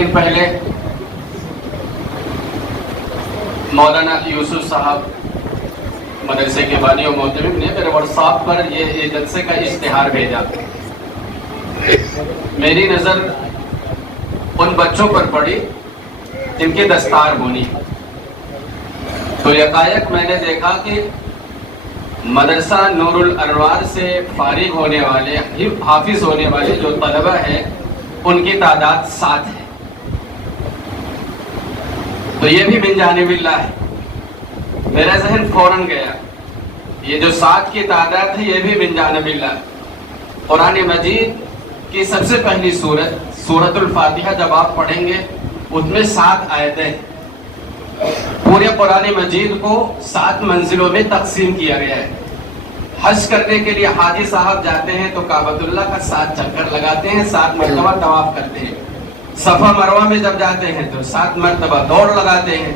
دن پہلے مولانا یوسف صاحب مدرسے کے بانی و محترم نے میرے واٹس ایپ پر یہ جلسے کا اشتہار بھیجا. میری نظر ان بچوں پر پڑی جن کی دستار ہونی. تو یکایک میں نے دیکھا کہ مدرسہ نور الانوار سے فارغ ہونے والے حافظ ہونے والے جو طلبہ ہیں ان کی تعداد 7 ہے. تو یہ بھی من جانب اللہ ہے. میرا ذہن فوراً گیا یہ جو 7 کی تعداد ہے یہ بھی من جانب اللہ. قرآن مجید کی سب سے پہلی سورۃ الفاتحہ جب آپ پڑھیں گے اس میں 7 آیتیں. پورے قرآن مجید کو 7 منزلوں میں تقسیم کیا گیا ہے. حج کرنے کے لیے حاجی صاحب جاتے ہیں تو کعبۃ اللہ کا 7 چکر لگاتے ہیں، 7 مرتبہ طواف کرتے ہیں. صفا مروہ میں جب جاتے ہیں تو 7 مرتبہ دوڑ لگاتے ہیں.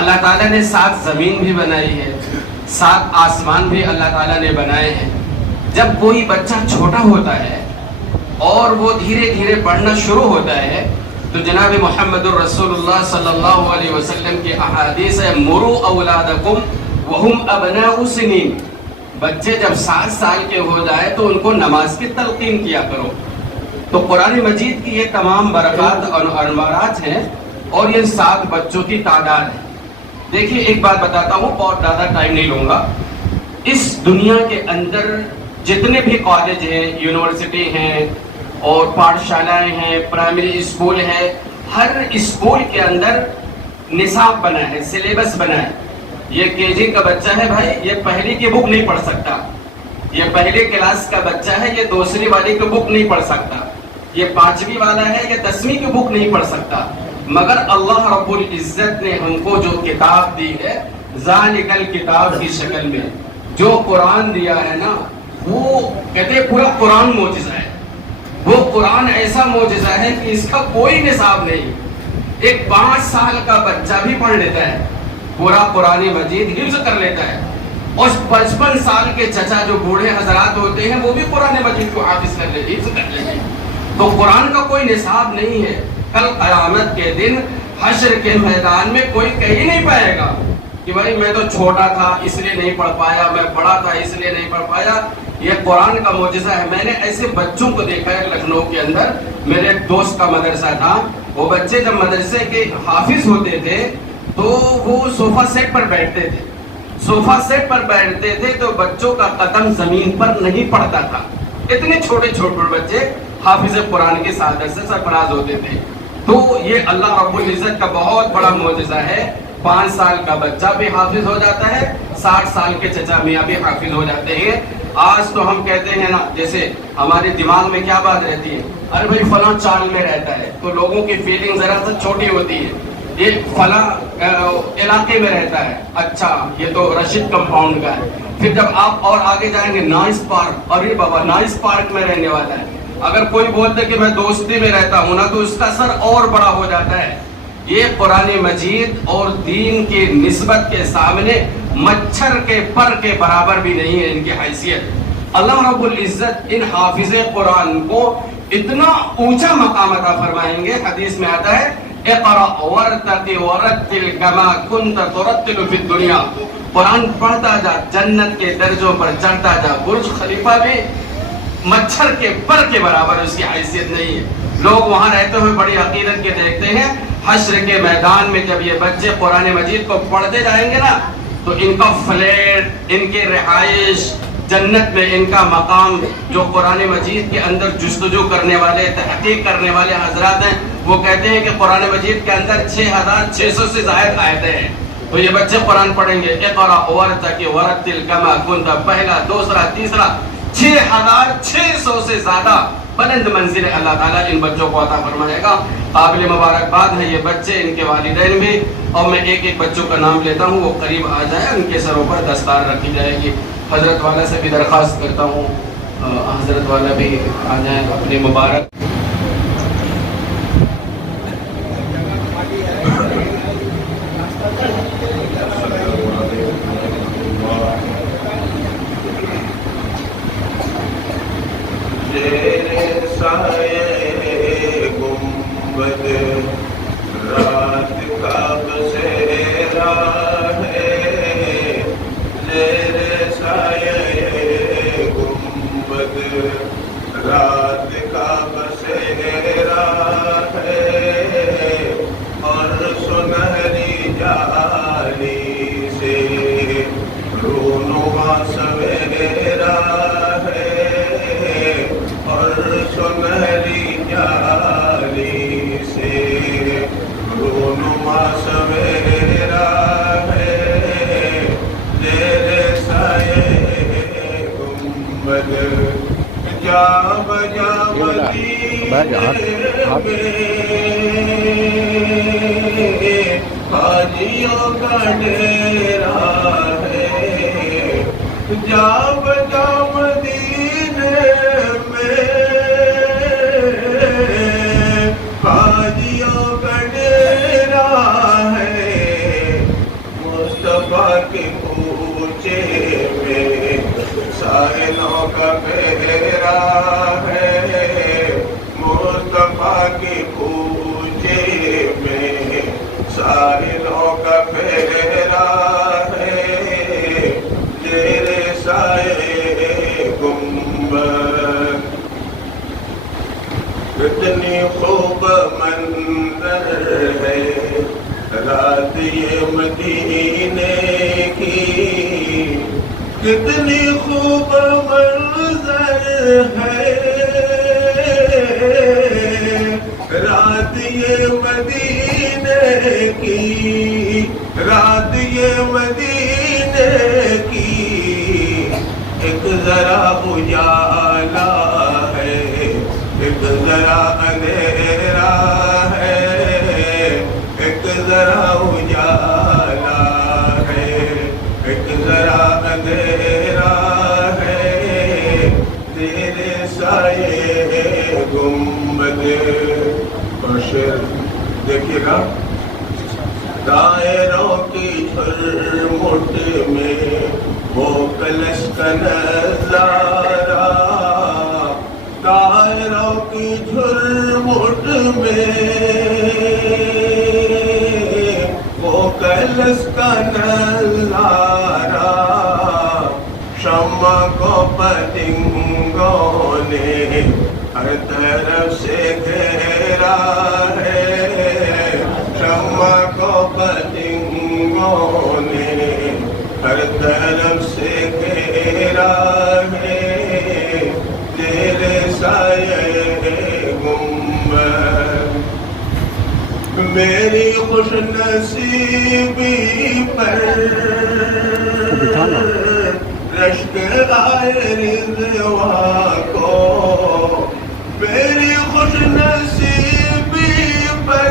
اللہ تعالیٰ نے 7 زمین بھی بنائی ہے، 7 آسمان بھی اللہ تعالیٰ نے بنائے ہیں. جب کوئی بچہ چھوٹا ہوتا ہے اور وہ دھیرے دھیرے پڑھنا شروع ہوتا ہے تو جناب محمد الرسول اللہ صلی اللہ علیہ وسلم کی احادیث ہے مروا اولادکم وهم ابناء سنین. بچے جب 7 سال کے ہو جائے تو ان کو نماز کی تلقین کیا کرو. تو قرآن مجید کی یہ تمام برکات اور انوارات ہیں اور یہ 7 بچوں کی تعداد ہے. دیکھیے ایک بات بتاتا ہوں، بہت زیادہ ٹائم نہیں لوں گا. اس دنیا کے اندر جتنے بھی کالج ہیں، یونیورسٹی ہیں اور پاٹھشالائیں ہیں، پرائمری اسکول ہے، ہر اسکول کے اندر نصاب بنا ہے، سلیبس بنا ہے. یہ کے جی کا بچہ ہے بھائی، یہ پہلی کی بک نہیں پڑھ سکتا. یہ پہلی کلاس کا بچہ ہے، یہ دوسری والی کی بک نہیں پڑھ سکتا. یہ 5ویں والا ہے، یہ 10ویں کی بک نہیں پڑھ سکتا. مگر اللہ رب العزت نے ہم کو جو کتاب دی ہے ذالک الکتاب کی شکل میں، جو قرآن دیا ہے نا، وہ کہتے ہیں پورا قرآن معجزہ ہے. وہ قرآن ایسا معجزہ ہے کہ اس کا کوئی نصاب نہیں. ایک 5 سال کا بچہ بھی پڑھ لیتا ہے، پورا قرآن مجید حفظ کر لیتا ہے. اور 55 سال کے چچا جو بوڑھے حضرات ہوتے ہیں وہ بھی قرآن مجید کو حافظ کر لیتے، حفظ کر لیتے ہیں. تو قرآن کا کوئی نصاب نہیں ہے. کل قیامت کے دن حشر کے میدان میں کوئی کہہ ہی نہیں پائے گا کہ بھائی میں تو چھوٹا تھا اس لیے نہیں پڑھ پایا، میں بڑا تھا اس لیے نہیں پڑھ پایا. یہ قرآن کا معجزہ ہے. میں نے ایسے بچوں کو دیکھا ہے لکھنؤ کے اندر. میرے ایک دوست کا مدرسہ تھا، وہ بچے جب مدرسے کے حافظ ہوتے تھے تو وہ صوفہ سیٹ پر بیٹھتے تھے. صوفہ سیٹ پر بیٹھتے تھے تو بچوں کا قدم زمین پر نہیں پڑتا تھا. اتنے چھوٹے چھوٹے بچے حافظ قرآن کی سعادت سے سرفراز ہوتے تھے. تو یہ اللہ رب العزت کا بہت بڑا معجزہ ہے. 5 سال کا بچہ بھی حافظ ہو جاتا ہے، 60 سال کے چچا میاں بھی حافظ ہو جاتے ہیں. آج تو ہم کہتے ہیں نا، جیسے ہمارے دماغ میں کیا بات رہتی ہے، ارے بھائی فلاں چال میں رہتا ہے، تو لوگوں کی فیلنگ ذرا سا چھوٹی ہوتی ہے. یہ فلاں علاقے میں رہتا ہے، اچھا یہ تو رشید کمپاؤنڈ کا ہے. پھر جب آپ اور آگے جائیں گے نائس پارک، ارے بابا نائس پارک میں رہنے والا ہے. اگر کوئی بولتے کہ میں دوستی میں رہتا ہوں نا تو اس کا سر اور بڑا ہو جاتا ہے. یہ قرآن مجید اور دین کی نسبت کے سامنے مچھر کے پر کے برابر بھی نہیں ہے ان کی حیثیت. اللہ رب العزت ان حافظ قرآن کو اتنا اونچا مقام عطا فرمائیں گے. حدیث میں آتا ہے اقرأ ورتقِ ورتل كما كنت ترتل في الدنيا. قرآن پڑھتا جا، جنت کے درجوں پر چڑھتا جا. برج خلیفہ بھی مچھر کے پر کے برابر اس کی حیثیت نہیں ہے. لوگ وہاں رہتے ہوئے بڑی عقیدت کے دیکھتے ہیں. حشر کے میدان میں جب یہ بچے قرآن مجید کو پڑھتے جائیں گے نا تو ان کا فلیٹ، ان کے رہائش جنت میں، ان کا مقام، جو قرآن مجید کے اندر جستجو کرنے والے، تحقیق کرنے والے حضرات ہیں، وہ کہتے ہیں کہ قرآن مجید کے اندر 6600 سے زائد آیتیں ہیں. تو یہ بچے قرآن پڑھیں گے اقرأ ورتقِ ورتل كما كنت، پہلا، دوسرا، تیسرا، 6600 سے زیادہ بلند منزل اللہ تعالیٰ ان بچوں کو عطا فرمائے گا. قابل مبارکباد ہے یہ بچے، ان کے والدین بھی. اور میں ایک ایک بچوں کا نام لیتا ہوں، وہ قریب آ جائے، ان کے سروں پر دستار رکھی جائے گی. حضرت والا سے بھی درخواست کرتا ہوں حضرت والا بھی آ جائیں اپنی مبارک. سایہ گنبد جا بجا مدینے میں حاجیوں کا ڈیرا ہے، جا بجا مدینے میں حاجیوں کا ڈیرا ہے، مصطفیٰ کے کوچے میں سائلوں کا پھیرا ہے، مصطفیٰ کے کوچے میں سائلوں کا پھیرا ہے، تیرے سائے گنبد کتنی خوب منظر ہے رات یہ مدینے کی، کتنی خوب منظر ہے رات یہ مدینے کی، رات یہ مدینے کی، ایک ذرا اجالا ہے، ایک ذرا اندھیرا ہے، ایک ذرا اجالا ہے، ایک ذرا اندھیرا ہے، تیرے سائے گنبد۔ اور شعر دیکھیے گا، دائروں کی جھرمٹ میں وہ کلش کا نظارہ، دائروں کی جھرمٹ میں وہ کلش کا نظارہ، شمع کو پتنگوں نے ہر طرف سے گھیرا ہے، شمع کو پتنگوں نے ہر طرف سے گھیرا ہے، تیرے سائے گنبد۔ میری خوش نصیبی پر رشک آئے رضوان کو، میری خوش نصیبی پر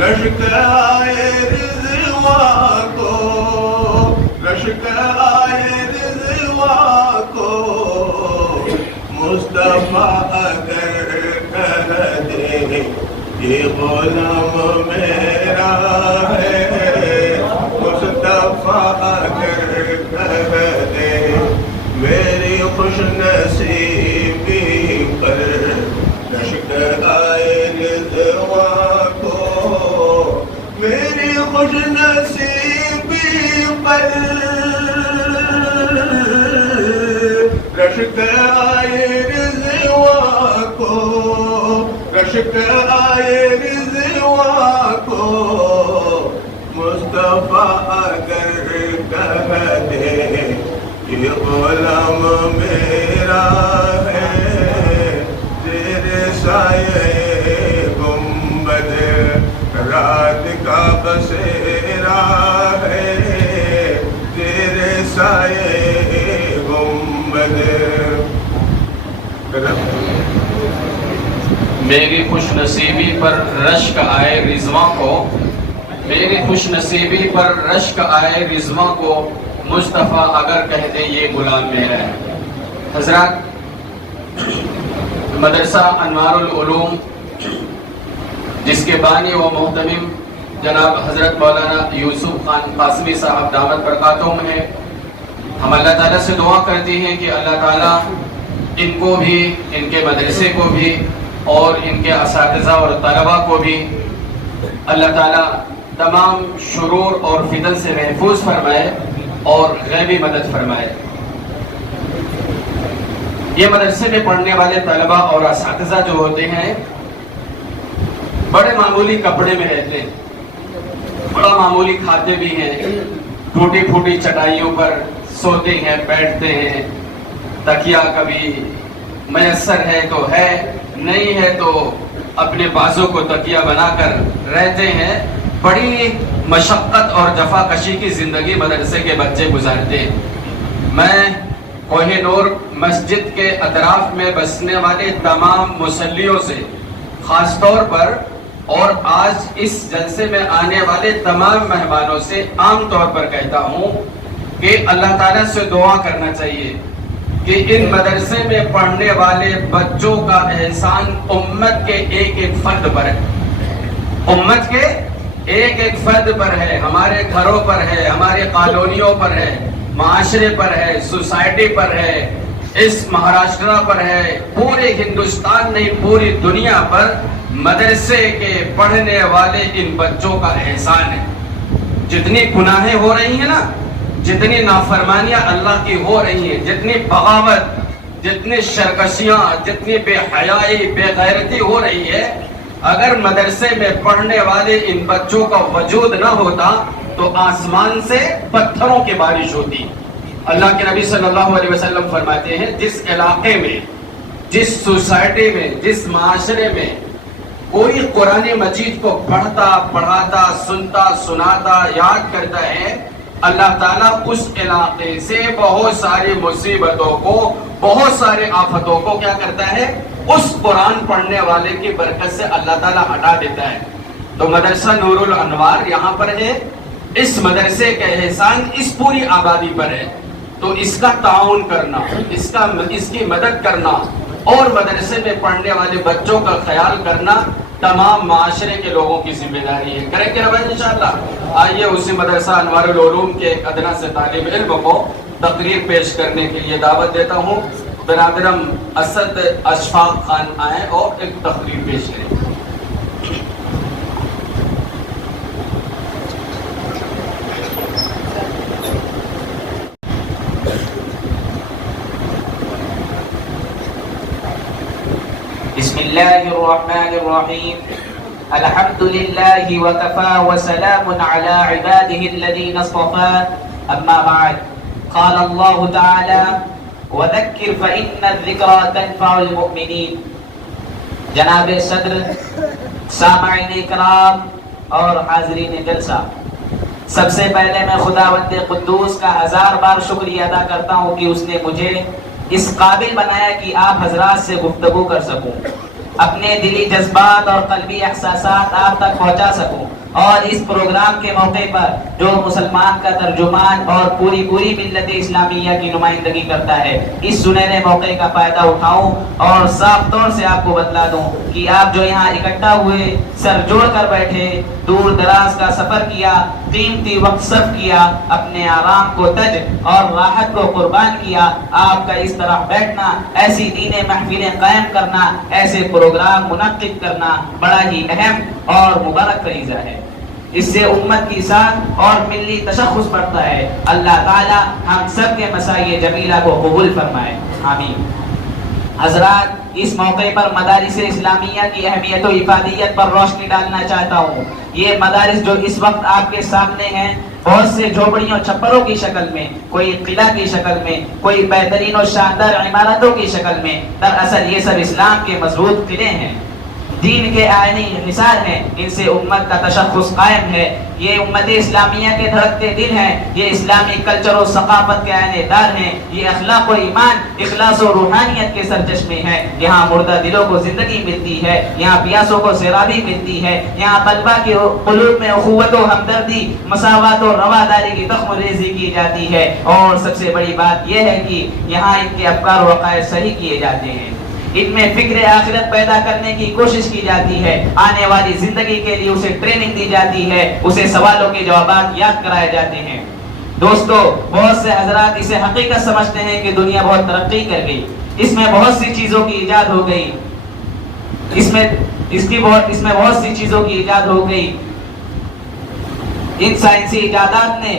رشک آئے رضوان کو، رشک آئے رضوان کو، مصطفیٰ اگر کہہ دے یہ غلام میرا ہے، مصطفیٰ اگر کہہ دے میری خوش نصیبی پر رشک آئے رضوان کو، میری خوش نصیبی پر رشک آئے رضوان کو، رشک آئے رضوان کو، مصطفیٰ اگر کہہ دے یہ غلام میرا ہے، تیرے سائے گنبد رات کا بسیرا ہے، تیرے سائے گنبد۔ میری خوش نصیبی پر رشک آئے رضوان کو، میری خوش نصیبی پر رشک آئے رضوان کو، مصطفیٰ اگر کہہ دے یہ غلام میرا ہے۔ حضرات، مدرسہ انوار العلوم جس کے بانی و محتمم جناب حضرت مولانا یوسف خان قاسمی صاحب دامت برکاتہم ہیں، ہم اللہ تعالیٰ سے دعا کرتے ہیں کہ اللہ تعالیٰ ان کو بھی، ان کے مدرسے کو بھی اور ان کے اساتذہ اور طلباء کو بھی اللہ تعالیٰ تمام شرور اور فتن سے محفوظ فرمائے اور غیبی مدد فرمائے۔ یہ مدرسے میں پڑھنے والے طلباء اور اساتذہ جو ہوتے ہیں بڑے معمولی کپڑے میں رہتے ہیں، بڑا معمولی کھاتے بھی ہیں، ٹوٹی پھوٹی چٹائیوں پر سوتے ہیں، بیٹھتے ہیں، تکیہ کبھی میسر ہے تو ہے، نہیں ہے تو اپنے بازوں کو تکیہ بنا کر رہتے ہیں۔ بڑی مشقت اور جفا کشی کی زندگی مدرسے کے بچے گزارتے ہیں۔ میں کوہ نور مسجد کے اطراف میں بسنے والے تمام مصلیوں سے خاص طور پر اور آج اس جلسے میں آنے والے تمام مہمانوں سے عام طور پر کہتا ہوں کہ اللہ تعالیٰ سے دعا کرنا چاہیے کہ ان مدرسے میں پڑھنے والے بچوں کا احسان امت کے ایک ایک فرد پر ہے، امت کے ایک ایک فرد پر ہے، ہمارے گھروں پر ہے، ہمارے کالونیوں پر ہے، معاشرے پر ہے، سوسائٹی پر ہے، اس مہاراشٹرا پر ہے، پورے ہندوستان نہیں پوری دنیا پر مدرسے کے پڑھنے والے ان بچوں کا احسان ہے۔ جتنی گناہیں ہو رہی ہیں نا، جتنی نافرمانیاں اللہ کی ہو رہی ہیں، جتنی بغاوت، جتنی شرکشیاں، جتنی بے حیائی، بے غیرتی ہو رہی ہے، اگر مدرسے میں پڑھنے والے ان بچوں کا وجود نہ ہوتا تو آسمان سے پتھروں کی بارش ہوتی۔ اللہ کے نبی صلی اللہ علیہ وسلم فرماتے ہیں جس علاقے میں، جس سوسائٹی میں، جس معاشرے میں کوئی قرآن مجید کو پڑھتا، پڑھاتا، سنتا، سناتا، یاد کرتا ہے، اللہ تعالیٰ اس علاقے سے بہت ساری مصیبتوں کو، بہت سارے آفتوں کو کیا کرتا ہے، اس قرآن پڑھنے والے کی برکت سے اللہ تعالیٰ ہٹا دیتا ہے۔ تو مدرسہ نور الانوار یہاں پر ہے، اس مدرسے کا احسان اس پوری آبادی پر ہے، تو اس کا تعاون کرنا، اس کی مدد کرنا اور مدرسے میں پڑھنے والے بچوں کا خیال کرنا تمام معاشرے کے لوگوں کی ذمہ داری ہے۔ کریں گے بھائی انشاءاللہ؟ آئیے اسی مدرسہ انوار العلوم کے ایک ادنا سے طالب علم کو تقریر پیش کرنے کے لیے دعوت دیتا ہوں۔ برادرم اسد اشفاق خان آئیں اور ایک تقریر پیش کریں۔ بسم اللہ الرحمن الرحیم الحمد للہ وکفى وسلام على عباده الذین اصطفى اما بعد قال اللہ تعالی وذکر فإن الذکرى تنفع المؤمنین۔ جناب صدر، سامعین اکرام اور حاضرین جلسہ، سب سے پہلے میں خداوند قدوس کا 1000 بار شکریہ ادا کرتا ہوں کہ اس نے مجھے اس قابل بنایا کہ آپ حضرات سے گفتگو کر سکوں، اپنے دلی جذبات اور قلبی احساسات آپ تک پہنچا سکوں، اور اس پروگرام کے موقع پر جو مسلمان کا ترجمان اور پوری ملت اسلامیہ کی نمائندگی کرتا ہے، اس سنہرے موقع کا فائدہ اٹھاؤں اور صاف طور سے آپ کو بتلا دوں کہ آپ جو یہاں اکٹھا ہوئے، سر جوڑ کر بیٹھے، دور دراز کا سفر کیا، قیمتی وقت صرف کیا، اپنے آرام کو تج اور راحت کو قربان کیا، آپ کا اس طرح بیٹھنا، ایسی دینی محفلیں قائم کرنا، ایسے پروگرام منعقد کرنا بڑا ہی اہم اور مبارک فریضہ ہے۔ اس سے امت کی ساتھ اور ملی تشخص بڑھتا ہے۔ اللہ تعالی ہم سب کے مساعی جمیلہ کو قبول فرمائے، آمین۔ حضرات، اس موقع پر مدارس اسلامیہ کی اہمیت و افادیت پر روشنی ڈالنا چاہتا ہوں۔ یہ مدارس جو اس وقت آپ کے سامنے ہیں، بہت سے جھوپڑیوں چھپروں کی شکل میں، کوئی قلعہ کی شکل میں، کوئی بہترین و شاندار عمارتوں کی شکل میں، دراصل یہ سب اسلام کے مضبوط قلعے ہیں، دین کے آئینی انحصار ہیں، ان سے امت کا تشخص قائم ہے۔ یہ امت اسلامیہ کے دھڑکتے دل ہیں، یہ اسلامی کلچر و ثقافت کے آئینے دار ہیں، یہ اخلاق و ایمان، اخلاص و روحانیت کے سرچشمے ہیں۔ یہاں مردہ دلوں کو زندگی ملتی ہے، یہاں پیاسوں کو سیرابی ملتی ہے، یہاں طلبہ کے قلوب میں اخوت و ہمدردی، مساوات و رواداری کی تخم ریزی کی جاتی ہے، اور سب سے بڑی بات یہ ہے کہ یہاں ان کے افکار و عقائد صحیح کیے جاتے ہیں، ان میں فکر آخرت پیدا کرنے کی کوشش کی جاتی ہے، آنے والی زندگی کے لیے اسے ٹریننگ دی جاتی ہے، اسے سوالوں کے جوابات یاد کرائے جاتے ہیں۔ دوستو، بہت سے حضرات اسے حقیقت سمجھتے ہیں کہ دنیا بہت ترقی کر گئی، اس میں بہت سی چیزوں کی ایجاد ہو گئی، اس میں بہت سی چیزوں کی ایجاد ہو گئی، ان سائنسی ایجادات نے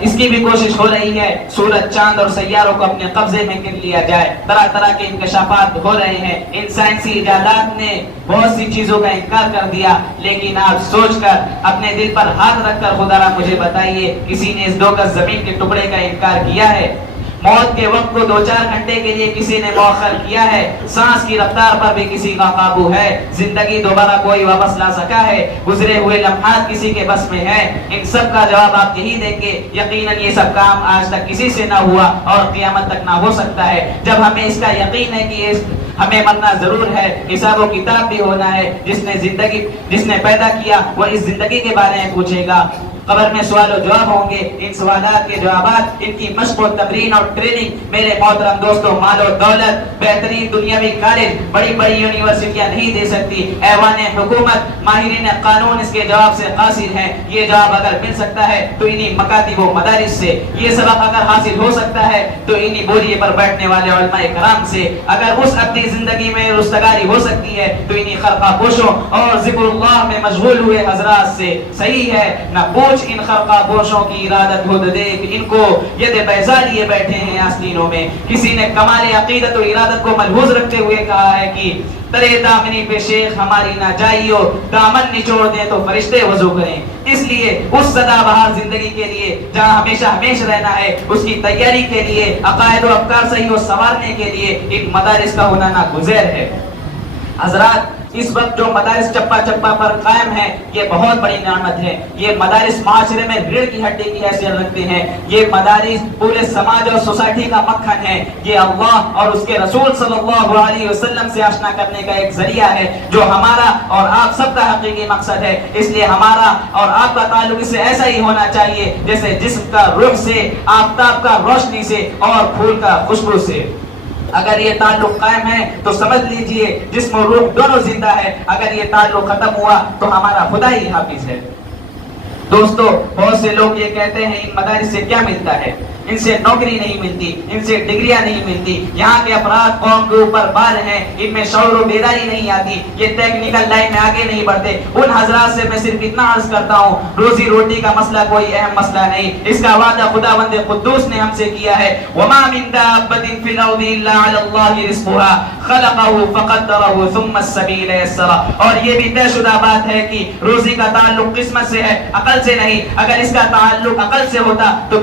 اس کی بھی کوشش ہو رہی ہے سورج، چاند اور سیاروں کو اپنے قبضے میں کر لیا جائے، طرح طرح کے انکشافات ہو رہے ہیں، ان سائنسی ایجادات نے بہت سی چیزوں کا انکار کر دیا، لیکن آپ سوچ کر اپنے دل پر ہاتھ رکھ کر خدا را مجھے بتائیے، کسی نے اس 2 گز زمین کے ٹکڑے کا انکار کیا ہے؟ موت کے وقت کو 2-4 گھنٹے کے لیے کسی نے مؤخر کیا ہے، سانس کی رفتار پر بھی کسی کا قابو ہے، زندگی دوبارہ کوئی واپس لا سکا ہے، گزرے ہوئے لمحات کسی کے بس میں ہے؟ ان سب کا جواب آپ یہی دیں گے یقیناً یہ سب کام آج تک کسی سے نہ ہوا اور قیامت تک نہ ہو سکتا ہے۔ جب ہمیں اس کا یقین ہے کہ ہمیں مرنا ضرور ہے، حساب و کتاب بھی ہونا ہے، جس نے پیدا کیا وہ اس زندگی کے بارے میں پوچھے گا، قبر میں سوال و جواب ہوں گے، ان سوالات کے جوابات، ان کی مشق و تمرین اور ٹریننگ میرے محترم دوستوں مال و دولت، بہترین دنیاوی کالج، بڑی بڑی یونیورسٹیاں نہیں دے سکتی، ایوان حکومت، ماہرین قانون اس کے جواب سے قاصر ہیں۔ یہ جواب اگر مل سکتا ہے تو انہی مکاتب و مدارس سے، یہ سبق اگر حاصل ہو سکتا ہے تو انہی بوریے پر بیٹھنے والے علماء کرام سے، اگر اس اپنی زندگی میں رستگاری ہو سکتی ہے تو انہی خرقہ پوشوں اور ذکر اللہ میں مشغول ہوئے حضرات سے۔ صحیح ہے نہ پوچھ ان خرقہ پوشوں کی ارادت ہو دیکھ، ان کو ید بیضا لیے بیٹھے ہیں آستینوں میں۔ کسی نے کمال عقیدت و ارادت کو ملحوظ رکھتے ہوئے کہا ہے کہ ترے دامنی پہ شیخ ہماری نہ جائیو، دامن نچوڑ دیں تو فرشتے وضو کریں۔ اس لیے اس سدا بہار زندگی کے لیے جہاں ہمیشہ ہمیشہ رہنا ہے، اس کی تیاری کے لیے، عقائد و افکار صحیح و سنوارنے کے لیے ان مدارس کا ہونا ناگزیر ہے۔ حضرات اس وقت جو مدارس چپا چپا پر قائم ہیں یہ بہت بڑی نعمت ہے۔ یہ مدارس معاشرے میں ریڑھ کی ہڈی کی حیثیت رکھتے ہیں۔ یہ مدارس پورے سماج اور سوسائٹی کا مکھن ہے۔ یہ اللہ اور اس کے رسول صلی اللہ علیہ وسلم سے آشنا کرنے کا ایک ذریعہ ہے جو ہمارا اور آپ سب کا حقیقی مقصد ہے۔ اس لیے ہمارا اور آپ کا تعلق اس سے ایسا ہی ہونا چاہیے جیسے جسم کا روح سے، آفتاب کا روشنی سے اور پھول کا خوشبو سے۔ اگر یہ تعلق قائم ہے تو سمجھ لیجئے جسم و روح دونوں زندہ ہے، اگر یہ تعلق ختم ہوا تو ہمارا خدا ہی حافظ ہے۔ دوستو بہت سے لوگ یہ کہتے ہیں ان مدارس سے کیا ملتا ہے؟ ان سے نوکری نہیں ملتی، ان سے ڈگریاں نہیں ملتی، یہاں کے افراد قوم کے اوپر بار ہیں، ان میں شعور و بیداری نہیں آتی، یہ ٹیکنیکل لائن میں آگے نہیں بڑھتے۔ ان حضرات سے میں صرف اتنا عرض کرتا ہوں روزی روٹی کا مسئلہ کوئی اہم مسئلہ نہیں، اس کا وعدہ خداوند قدوس نے ہم سے کیا ہے، وما من دابۃ فی الارض الا علی اللہ رزقها خلقه فقدره ثم السبیل یسرا۔ اور یہ بھی طے شدہ بات ہے کہ روزی کا تعلق قسمت سے ہے، عقل سے نہیں۔ اگر اس کا تعلق عقل سے ہوتا تو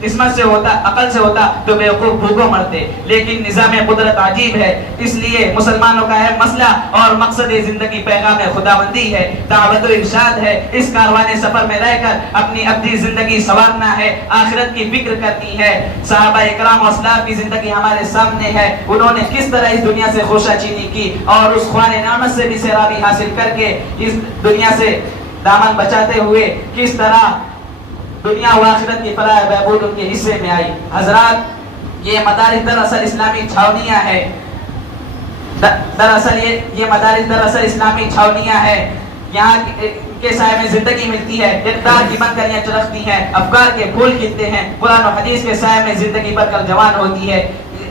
قسمت سے ہوتا، عقل سے ہوتا تو بیوقوف بھوکوں مرتے، لیکن نظام قدرت عجیب ہے۔ اس لیے مسلمانوں کا اہم مسئلہ اور مقصد زندگی پیغام خداوندی ہے، دعوت و ارشاد ہے، اس کاروان سفر میں رہ کر اپنی زندگی سنوارنا ہے، آخرت کی فکر کرنی ہے۔ صحابہ اکرام و اسلاف کی زندگی ہمارے سامنے ہے، انہوں نے کس طرح اس دنیا سے خوشہ چینی کی اور اس خوان نعمت سے بھی سیرابی حاصل کر کے اس دنیا سے دامن بچاتے ہوئے کس طرح دنیا و آخرت کی فلاح بہبود ان کے حصے میں آئی۔ حضرات یہ مدارس دراصل اسلامی چھاونیاں ہیں، یہ مدارس دراصل اسلامی چھاونیاں ہیں، یہاں کے سائے میں زندگی ملتی ہے، اقدار کی بنکریاں چرختی ہیں، افکار کے پھول کھلتے ہیں، قرآن و حدیث کے سائے میں زندگی بھر کر جوان ہوتی ہے۔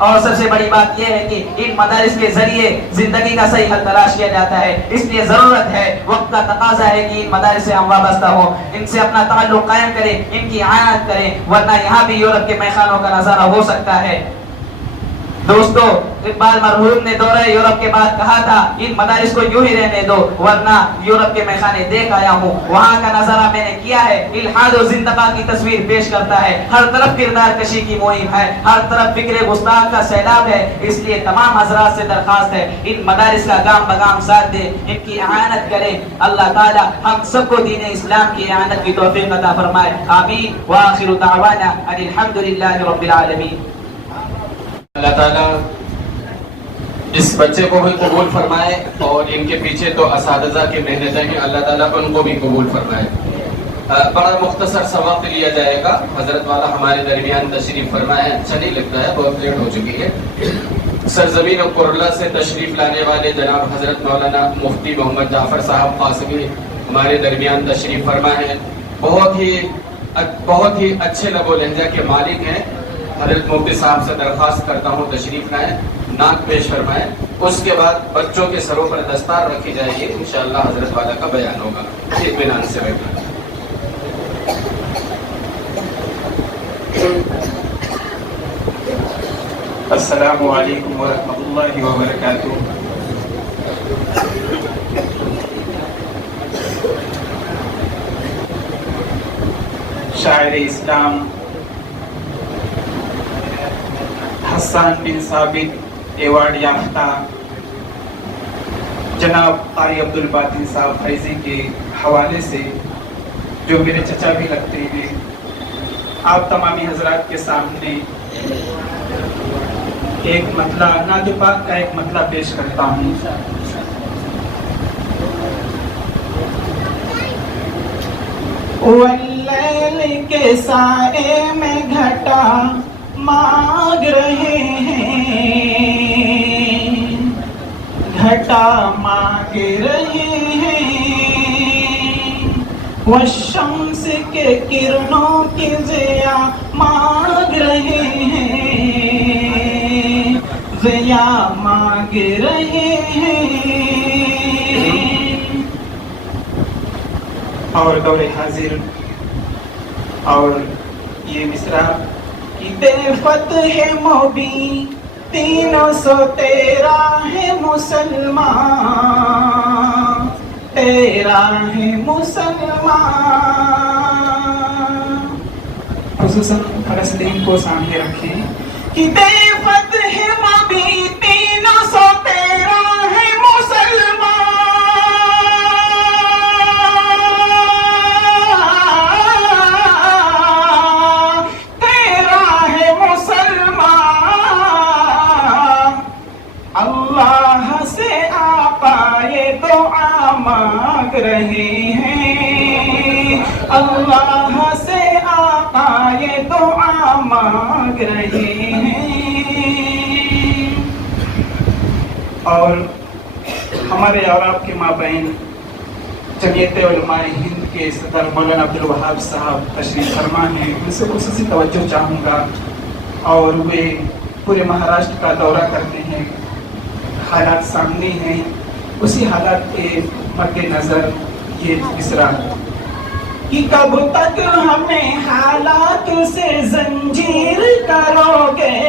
اور سب سے بڑی بات یہ ہے کہ ان مدارس کے ذریعے زندگی کا صحیح حل تلاش کیا جاتا ہے، اس لیے ضرورت ہے، وقت کا تقاضا ہے کہ ان مدارس سے ہم وابستہ ہوں، ان سے اپنا تعلق قائم کریں، ان کی اعانت کریں، ورنہ یہاں بھی یورپ کے میخانوں کا نظارہ ہو سکتا ہے۔ دوستو اقبال مرحوم نے دورہ یورپ کے بعد کہا تھا ان مدارس کو یوں ہی رہنے دو ورنہ یورپ کے میخانے دیکھ آیا ہوں، وہاں کا نظارہ میں نے کیا ہے، الحاد و زندگی کی تصویر پیش کرتا ہے، ہر طرف کردار کشی کی مہم ہے، ہر طرف فکر گستاخ کا سیلاب ہے۔ اس لیے تمام حضرات سے درخواست ہے ان مدارس کا گام بگام ساتھ دیں، ان کی اعانت کریں۔ اللہ تعالی ہم سب کو دین اسلام کی اعانت کی توفیق عطا فرمائے، آمین۔ وآخر دعوانا ان الحمدللہ رب العالمین۔ اللہ تعالیٰ اس بچے کو بھی قبول فرمائے اور ان کے پیچھے تو اساتذہ کی محنتیں ہیں، اللہ تعالیٰ ان کو بھی قبول فرمائے۔ بڑا مختصر سا وقت لیا جائے گا، حضرت والا ہمارے درمیان تشریف فرمائے، اچھا نہیں لگتا ہے، بہت لیٹ ہو چکی ہے۔ سرزمین کرلا سے تشریف لانے والے جناب حضرت مولانا مفتی محمد جعفر صاحب قاسمی ہمارے درمیان تشریف فرما ہے، بہت ہی اچھے لب و لہجہ کے مالک ہیں۔ حضرت مفتی صاحب سے درخواست کرتا ہوں تشریف لائیں، نعت پیش فرمائیں، اس کے بعد بچوں کے سروں پر دستار رکھی جائے گی، انشاءاللہ حضرت والا کا بیان ہوگا، اطمینان سے بیٹھنا۔ السلام علیکم ورحمۃ اللہ وبرکاتہ۔ شاعر اسلام حسان بن ثابت ایوارڈ یافتہ جناب قاری عبدالباطن صاحب فیضی کے حوالے سے، جو میرے چچا بھی لگتے ہیں، آپ تمامی حضرات کے سامنے ایک مطلع نعت پاک کا ایک مطلع پیش کرتا ہوں۔ واللیل کے سائے میں گھٹا مانگ رہے ہیں، گھٹا مانگ رہے ہیں، والشمس کے کرنوں کی ضیا مانگ رہے ہیں، ضیا مانگ رہے ہیں۔ اور دور حاضر اور یہ مصرع کہ بے فتح مبین 313 ہے مسلمان، 13 ہے مسلمان، خصوصاً فلسطین کو سامنے رکھیں کہ بے فتح مبین 313 ہے مسلمان، 13 ہے مسلمان۔ اللہ سے آقا یہ دعا مانگ رہے ہیں، اللہ سے آقا یہ دعا مانگ رہے ہیں۔ اور ہمارے اور آپ کے مابین جمعیت علماء ہند کے صدر مولانا عبدالوہاب صاحب تشریف فرما ہیں، ان سے خصوصی توجہ چاہوں گا، اور وہ پورے مہاراشٹر کا دورہ کرتے ہیں، حالات سامنے ہیں، اسی حالات کے مد نظر یہ مصرع کہ کب تک ہمیں حالات سے زنجیر کرو گے،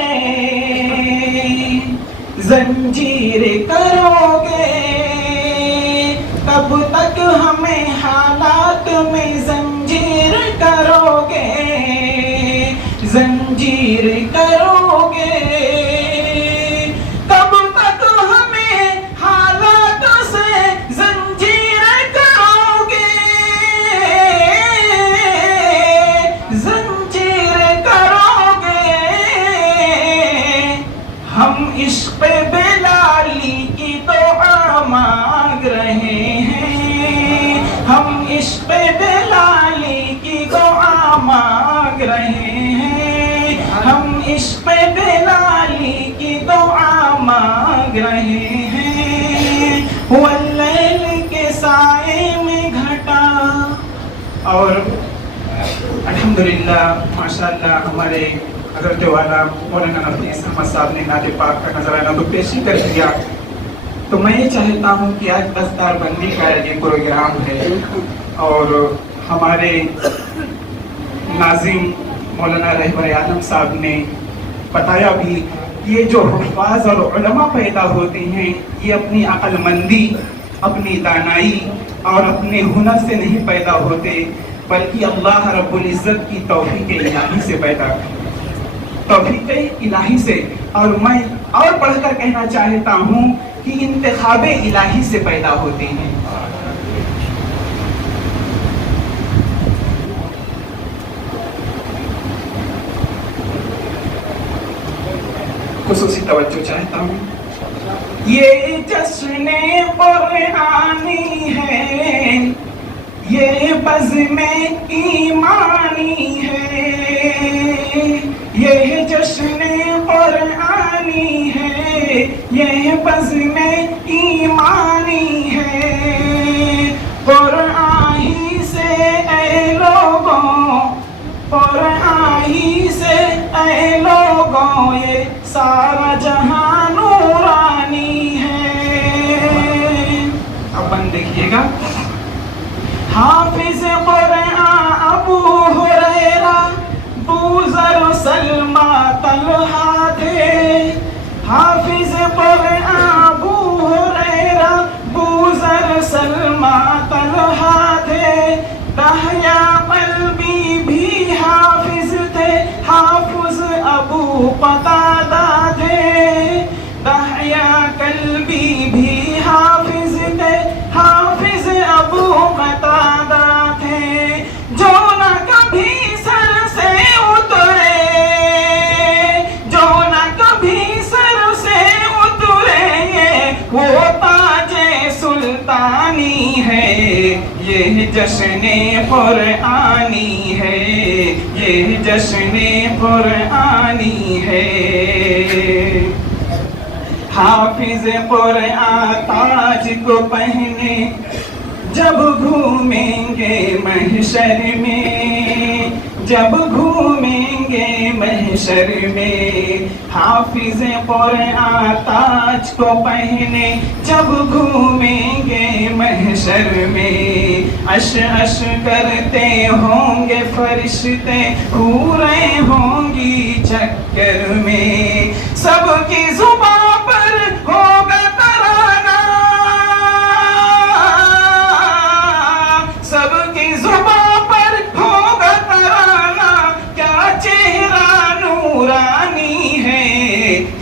زنجیر کرو گے، کب تک ہمیں حالات میں زنجیر کرو گے، زنجیر کرو گے، کب تک ہمیں حالات سے زنجیر کرو گے، زنجیر کرو گے۔ ہم عشق بلالی کی دعا مانگ رہے ہیں، ہم عشق بلالی کی دعا مانگ رہے ہیں، ہم عشق بلالی کی دعا مانگ رہے ہیں، واللیل کے سائے میں گھٹا۔ اور الحمدللہ ماشاءاللہ ہمارے حضرت والا مولانا نفیس احمد صاحب نے نعت پاک کا نذرانہ تو پیشی کر دیا، تو میں یہ چاہتا ہوں کہ آج دستار بندی کا یہ پروگرام ہے، اور ہمارے ناظم مولانا رہبر عالم صاحب نے بتایا بھی، یہ جو حفاظ اور علماء پیدا ہوتے ہیں یہ اپنی عقل مندی، اپنی دانائی اور اپنے ہنر سے نہیں پیدا ہوتے، بلکہ اللہ رب العزت کی توفیق الہی سے پیدا توفیق الہی سے، اور میں اور پڑھ کر کہنا چاہتا ہوں کہ انتخاب الہی سے پیدا ہوتے ہیں۔ خصوصی توجہ چاہتا ہوں۔ یہ جشن قرآنی ہے، یہ بزم ایمانی ہے، یہ جشن قرآنی ہے، یہ بزم ایمانی ہے، قرآن ہی سے اے لوگوں، قرآن ہی سے اے لوگوں، یہ سارا جہاں نورانی ہے۔ اب بند دیکھیے گا، حافظ قرآن ابو ہریرہ، بوذر سلمہ طلحہ تھے، حافظ قرآن ابو ہریرہ، بوذر سلمہ طلحہ تھے، دہیا قلبی بھی حافظ تھے، حافظ ابو قتادہ یہ جشن قرآنی ہے، یہ جشن قرآنی ہے۔ حافظ قرآن تاج کو پہنے جب گھومیں گے محشر میں، جب گھومیں گے محشر میں، حافظ قرآن تاج کو پہنے جب گھومیں گے محشر میں، عش عش کرتے ہوں گے فرشتے، حوریں ہوں گی چکر میں، سب کی زبان پر ہوگا ترانہ، سب کی زبان پر ہوگا ترانہ، کیا چہرہ نورانی ہے،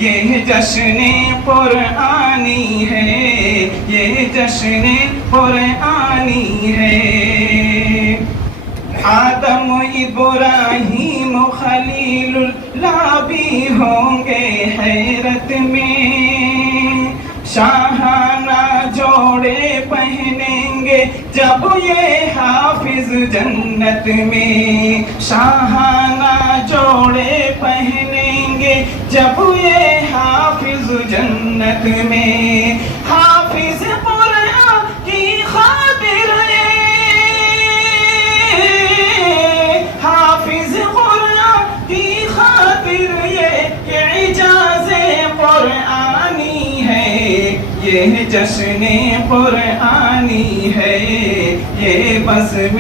یہ جشن قرآنی ہے، یہ جشن قرآنی ہے۔ آدم ابراہیم خلیل اللہ بھی ہوں گے حیرت میں، شاہانہ جوڑے پہنیں گے جب یہ حافظ جنت میں، شاہانہ جوڑے پہنیں گے جب یہ حافظ جنت میں، حافظ قرآن کی خاطر حافظ قرآن کی خاطر یہ اعجاز قرآنی ہے، یہ جشن قرآنی ہے، یہ بزم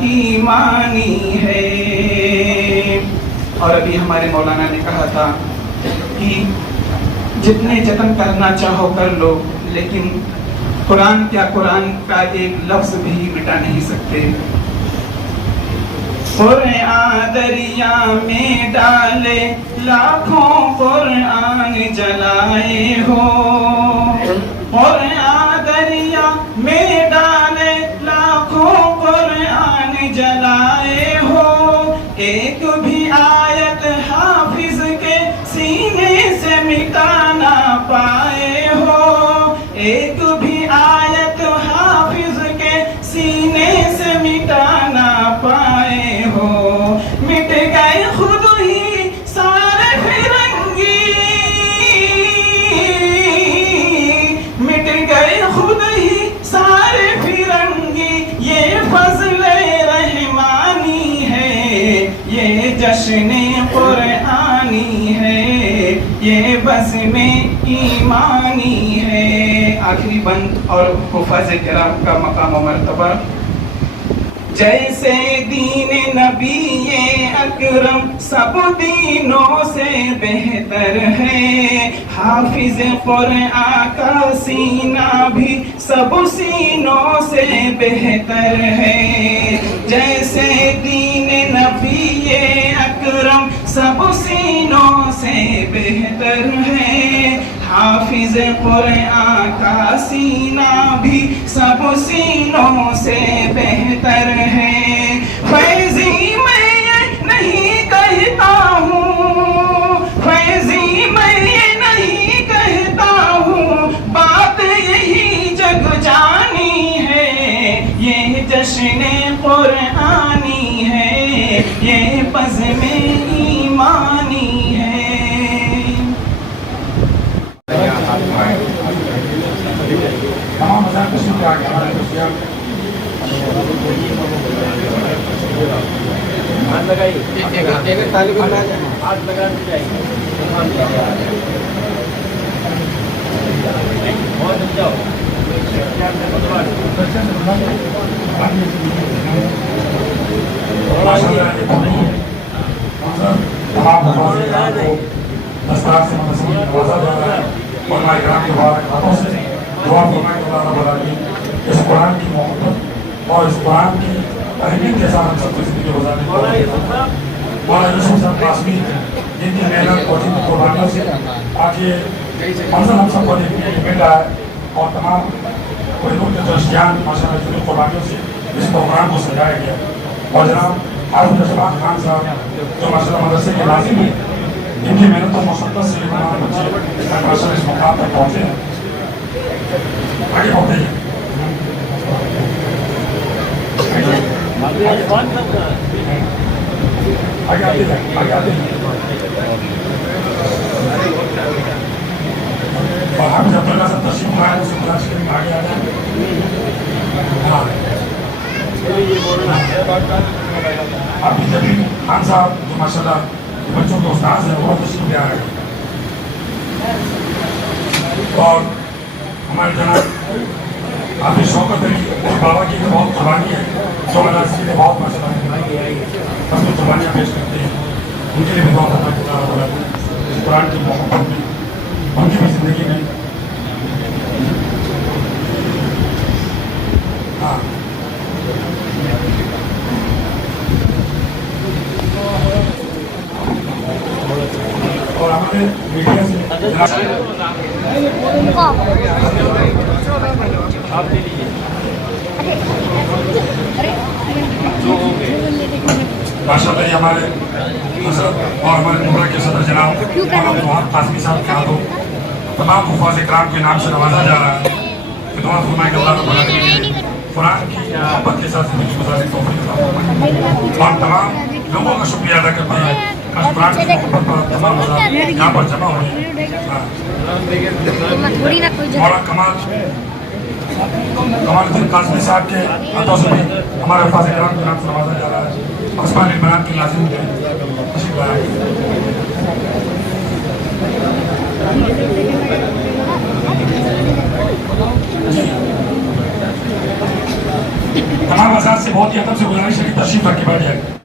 ایمانی ہے۔ اور ابھی ہمارے مولانا نے کہا تھا کہ جتنے جتن کرنا چاہو کر لو، لیکن قرآن کیا، قرآن کا ایک لفظ بھی مٹا نہیں سکتے۔ قرآن دریا میں ڈالے لاکھوں قرآن جلائے ہو، قرآن دریا میں ڈالے لاکھوں قرآن جلائے ہو، ایک بھی آیت حافظ کے سینے سے مٹا نہ پائے ہو، ایک بھی آیت حافظ کے سینے سے مٹا نہ پائے ہو، مٹ گئے خود ہی سارے فرنگی، مٹ گئے خود ہی سارے فرنگی، یہ فضل رحمانی ہے، یہ جشن قرآنی ہے، یہ بزم ایمانی ہے۔ آخری بند اور حفاظ کرام کا مقام و مرتبہ، جیسے دین نبی اکرم سب دینوں سے بہتر ہے، حافظ قرآن کا سینہ بھی سب سینوں سے بہتر ہے، جیسے دین نبی اکرم سب سینوں سے بہتر ہے، حافظ قرآن کا سینہ بھی سب سینوں سے بہتر ہے۔ فیضی میں یہ نہیں کہتا ہوں، فیضی میں یہ نہیں کہتا ہوں، بات یہی جگ جانی ہے، یہ جشن قرآنی ہے، یہ بزم ایمانی ہے۔ تمام مذاہب کو سن کے آگے ہمارے دوستیاں ہاتھ لگائیے، ایک طالب علم ہاتھ لگا دیجیے، بہت جاؤ تمام کو دستار سے منصوب نوازا جا رہا ہے، علماء کرام کے مبارک ہاتھوں سے دعا فرمائیں کہ اللہ رب العالمین اس قرآن کی محبت اور اس قرآن کی تحریک کے ساتھ ہم سب کو زندگی گزارنے کو مولانا یوسف صاحب قاسمی جن کی محنت اور جن کی قربانیوں سے آج یہ منظر ہم سب کو دیکھنے کو مل رہا ہے، اور تمام کوہنور کے درشتیان ماشاء اللہ جن کی قربانیوں سے اس پروگرام کو سجایا گیا، اور جناب حافظ اشفاق خان صاحب جو ماشاء اللہ مدرسے کے لازم ہیں، جن کی محنت و مشقت سے تمام بچے ماشاء اللہ اس مقام تک پہنچے ہیں۔ آگے ہوتے ہیں آگے آتے ہیں آگے آتے ہیں اور ہم جب تک سب تشریف لائے اس کلاس کے لیے آگے آ جائیں. ہاں ابھی جبھی خان صاحب جو ماشاء اللہ بچوں کے استاذ ہیں وہ تشریف لے آئے اور ہمارے جناب ابھی شوکت علی بابا کی بہت قربانی ہے جو اللہ نے بہت ماشاء اللہ ہم کو قربانیاں پیش کرتے ہیں ان کے لیے بھی بہت اللہ کی تعالیٰ قرآن کی محبت میں ان کی بھی زندگی میں. ہاں اور ہمارے میڈیا سے ماشاء اللہ یہ ہمارے حضرت اور ہمارے عمرہ کے صدر جناب مولانا محمد قاسمی صاحب کے ہاتھوں تمام حفاظ اکرام کے نام سے نوازا جا رہا ہے کہ دعا فرمائے کہ اللہ رب العالمین قرآن کی محبت کے ساتھ زندگی گزارنے کی توفیق عطا فرمائے. اور تمام لوگوں کا شکریہ ادا کرتے ہیں کہ قرآن کی محبت پر تمام حضرات یہاں پر جمع ہوئے ہیں. مولانا کمال الدین قاسمی صاحب کے ہاتھوں سے بھی ہمارے حفاظ اکرام کے نام سے نوازا جا رہا ہے. عثمان عمران کی لازم ہے تشریف لائے. تمام حضرات سے بہت ہی ادب سے گزارش ہے کہ تشریف رکھ کے بیٹھ جائے.